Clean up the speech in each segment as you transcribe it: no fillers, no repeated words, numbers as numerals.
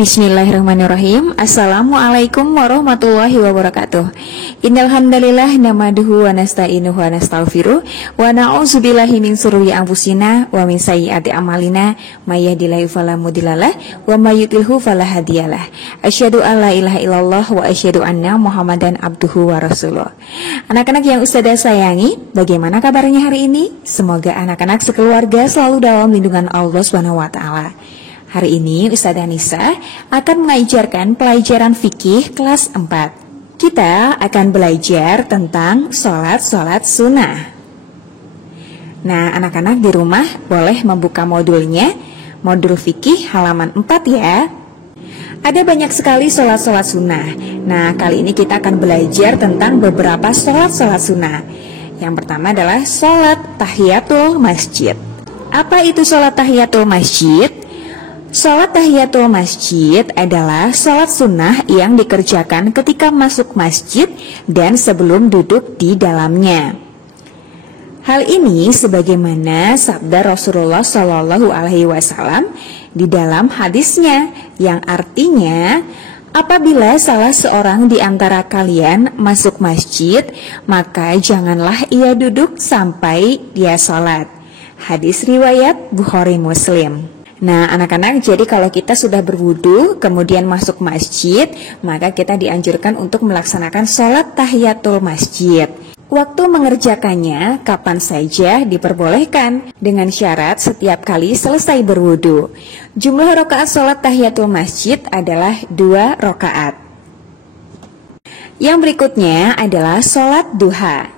Bismillahirrahmanirrahim. Assalamualaikum warahmatullahi wabarakatuh. Innal hamdalillah nahmaduhu wa nasta'inuhu wa nastaghfiruh wa na'udzubillahi min shururi anfusina wa min sayyiati a'malina may yahdihillahu fala mudhillalah wa may yudhlilhu fala hadiyalah. Asyhadu an la ilaha illallah wa asyhadu anna Muhammadan abduhu wa rasuluh. Anak-anak yang Ustazah sayangi, bagaimana kabarnya hari ini? Semoga anak-anak sekeluarga selalu dalam lindungan Allah Subhanahu wa taala. Hari ini Ustazah Nisa akan mengajarkan pelajaran fikih kelas 4. Kita akan belajar tentang sholat sunnah. Nah, anak-anak di rumah boleh membuka modulnya, modul fikih halaman 4 ya. Ada banyak sekali sholat sunnah. Nah, kali ini kita akan belajar tentang beberapa sholat sunnah. Yang pertama adalah sholat tahiyatul masjid. Apa itu sholat tahiyatul masjid? Sholat tahiyatul masjid adalah sholat sunnah yang dikerjakan ketika masuk masjid dan sebelum duduk di dalamnya. Hal ini sebagaimana sabda Rasulullah Shallallahu Alaihi Wasallam di dalam hadisnya, yang artinya, apabila salah seorang di antara kalian masuk masjid, maka janganlah ia duduk sampai dia sholat. Hadis riwayat Bukhari Muslim. Nah, anak-anak, jadi kalau kita sudah berwudu kemudian masuk masjid, maka kita dianjurkan untuk melaksanakan sholat tahiyatul masjid. Waktu mengerjakannya kapan saja diperbolehkan, dengan syarat setiap kali selesai berwudu. Jumlah rakaat sholat tahiyatul masjid adalah 2 rakaat. Yang berikutnya adalah sholat duha.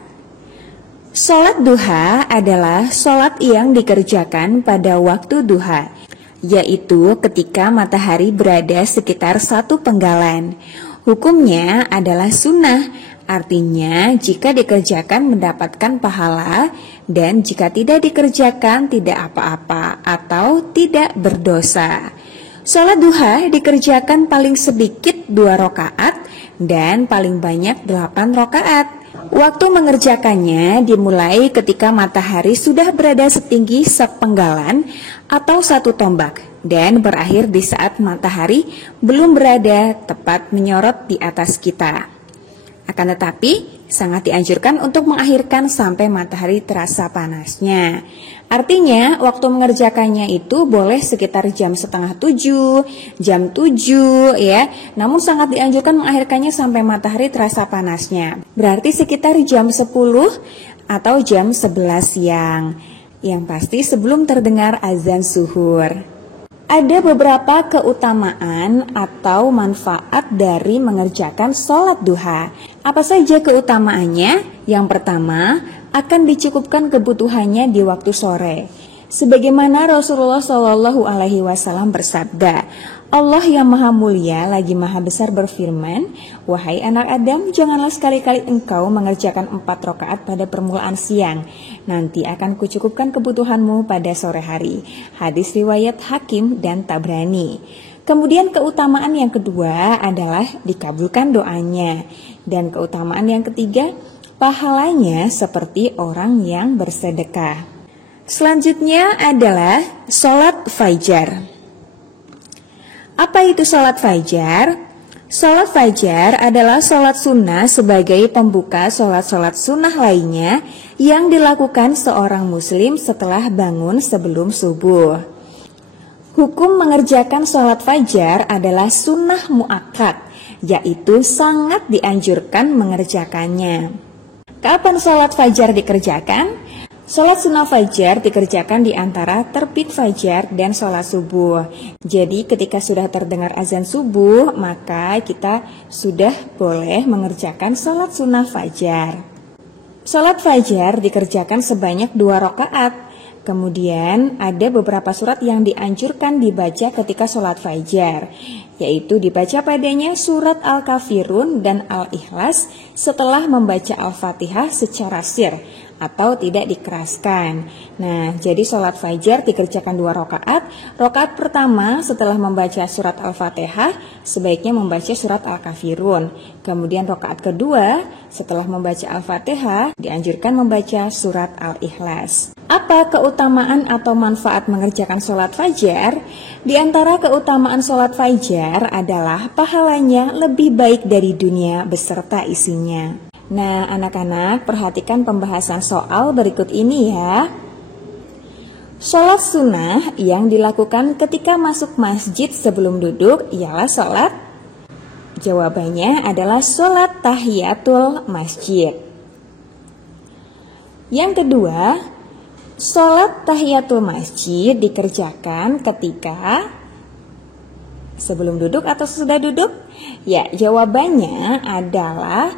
Sholat duha adalah sholat yang dikerjakan pada waktu duha, yaitu ketika matahari berada sekitar 1 penggalan. Hukumnya adalah sunnah, artinya jika dikerjakan mendapatkan pahala, dan jika tidak dikerjakan tidak apa-apa atau tidak berdosa. Sholat duha dikerjakan paling sedikit 2 rakaat dan paling banyak 8 rakaat. Waktu mengerjakannya dimulai ketika matahari sudah berada setinggi sepenggalan atau 1 tombak dan berakhir di saat matahari belum berada tepat menyorot di atas kita. Akan tetapi sangat dianjurkan untuk mengakhirkan sampai matahari terasa panasnya. Artinya waktu mengerjakannya itu boleh sekitar jam 6:30, jam 7 ya. Namun sangat dianjurkan mengakhirkannya sampai matahari terasa panasnya. Berarti sekitar jam 10 atau jam 11 siang. Yang pasti sebelum terdengar azan zuhur. Ada beberapa keutamaan atau manfaat dari mengerjakan sholat duha. Apa saja keutamaannya? Yang pertama, akan dicukupkan kebutuhannya di waktu sore. Sebagaimana Rasulullah Shallallahu Alaihi Wasallam bersabda, Allah yang maha mulia lagi maha besar berfirman, wahai anak Adam, janganlah sekali-kali engkau mengerjakan 4 rakaat pada permulaan siang. Nanti akan kucukupkan kebutuhanmu pada sore hari. Hadis riwayat Hakim dan Tabrani. Kemudian keutamaan yang kedua adalah dikabulkan doanya. Dan keutamaan yang ketiga, pahalanya seperti orang yang bersedekah. Selanjutnya adalah sholat fajar. Apa itu sholat fajar? Sholat fajar adalah sholat sunnah sebagai pembuka sholat-sholat sunnah lainnya yang dilakukan seorang muslim setelah bangun sebelum subuh. Hukum mengerjakan sholat fajar adalah sunnah muakkad, yaitu sangat dianjurkan mengerjakannya. Kapan sholat fajar dikerjakan? Sholat sunnah fajar dikerjakan di antara terbit fajar dan sholat subuh. Jadi ketika sudah terdengar azan subuh, maka kita sudah boleh mengerjakan sholat sunnah fajar. Sholat fajar dikerjakan sebanyak 2 rakaat. Kemudian ada beberapa surat yang dianjurkan dibaca ketika sholat fajar, yaitu dibaca padanya surat Al-Kafirun dan Al-Ikhlas setelah membaca Al-Fatihah secara sir atau tidak dikeraskan. Nah, jadi sholat fajar dikerjakan 2 rakaat. Rakaat pertama setelah membaca surat Al-Fatihah sebaiknya membaca surat Al-Kafirun. Kemudian rakaat kedua setelah membaca Al-Fatihah dianjurkan membaca surat Al-Ikhlas. Apa keutamaan atau manfaat mengerjakan sholat fajar? Di antara keutamaan sholat fajar adalah pahalanya lebih baik dari dunia beserta isinya. Nah, anak-anak, perhatikan pembahasan soal berikut ini ya. Sholat sunnah yang dilakukan ketika masuk masjid sebelum duduk ialah sholat. Jawabannya adalah sholat tahiyatul masjid. Yang kedua, sholat tahiyatul masjid dikerjakan ketika sebelum duduk atau sesudah duduk? Ya, jawabannya adalah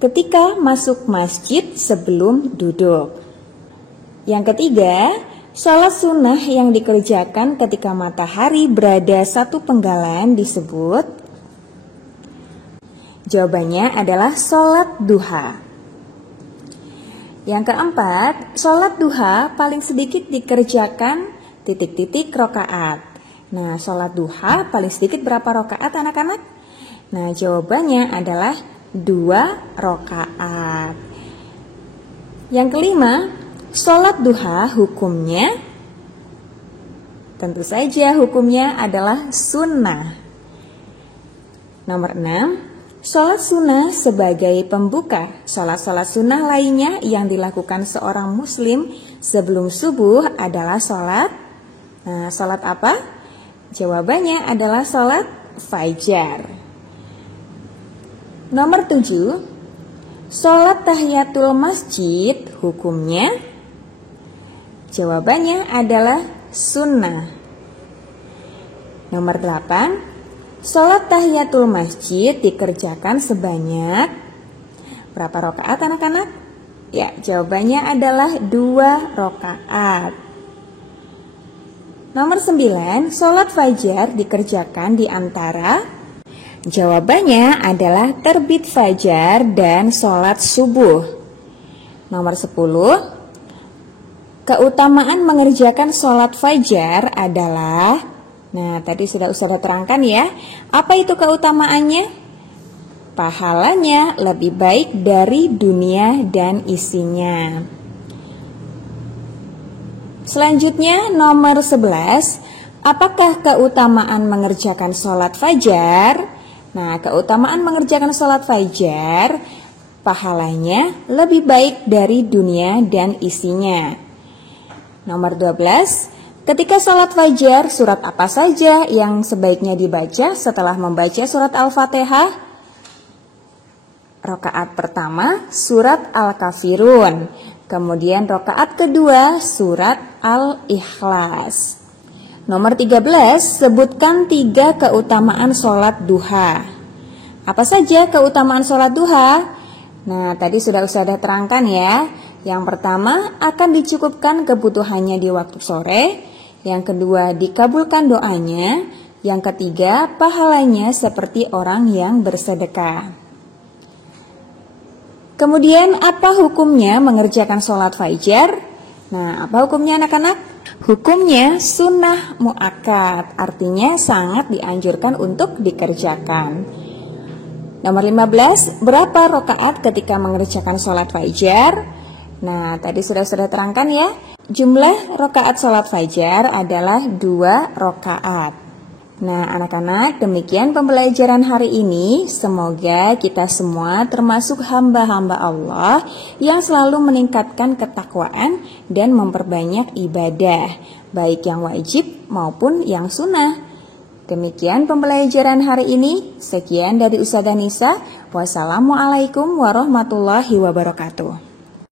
ketika masuk masjid sebelum duduk. Yang ketiga, sholat sunnah yang dikerjakan ketika matahari berada satu penggalan disebut? Jawabannya adalah sholat duha. Yang keempat, sholat duha paling sedikit dikerjakan titik-titik rokaat. Nah, sholat duha paling sedikit berapa rokaat anak-anak? Nah, jawabannya adalah 2 rokaat. Yang kelima, sholat duha hukumnya? Tentu saja hukumnya adalah sunnah. Nomor 6, sholat sunnah sebagai pembuka sholat-sholat sunnah lainnya yang dilakukan seorang muslim sebelum subuh adalah sholat. Nah, sholat apa? Jawabannya adalah sholat fajar. Nomor 7, sholat tahiyatul masjid hukumnya? Jawabannya adalah sunnah. Nomor 8, sholat tahiyatul masjid dikerjakan sebanyak berapa rokaat anak-anak? Ya, jawabannya adalah 2 rokaat. Nomor 9, sholat fajar dikerjakan di antara? Jawabannya adalah terbit fajar dan sholat subuh. Nomor 10, keutamaan mengerjakan sholat fajar adalah? Nah, tadi sudah terangkan ya. Apa itu keutamaannya? Pahalanya lebih baik dari dunia dan isinya. Selanjutnya nomor 11, apakah keutamaan mengerjakan sholat fajar? Nah, keutamaan mengerjakan sholat fajar, pahalanya lebih baik dari dunia dan isinya. Nomor 12, ketika sholat fajar, surat apa saja yang sebaiknya dibaca setelah membaca surat Al-Fatihah? Rakaat pertama, surat Al-Kafirun. Kemudian rakaat kedua, surat Al-Ikhlas. Nomor 13, sebutkan 3 keutamaan sholat duha. Apa saja keutamaan sholat duha? Nah, tadi sudah terangkan ya. Yang pertama, akan dicukupkan kebutuhannya di waktu sore. Yang kedua, dikabulkan doanya. Yang ketiga, pahalanya seperti orang yang bersedekah. Kemudian, apa hukumnya mengerjakan sholat fajar? Nah, apa hukumnya anak-anak? Hukumnya sunnah muakkad, artinya sangat dianjurkan untuk dikerjakan. Nomor 15, berapa rakaat ketika mengerjakan sholat fajar? Nah, tadi sudah terangkan ya. Jumlah rakaat sholat fajar adalah 2 rakaat. Nah, anak-anak, demikian pembelajaran hari ini. Semoga kita semua termasuk hamba-hamba Allah yang selalu meningkatkan ketakwaan dan memperbanyak ibadah, baik yang wajib maupun yang sunnah. Demikian pembelajaran hari ini. Sekian dari Ustazah Nisa. Wassalamualaikum warahmatullahi wabarakatuh.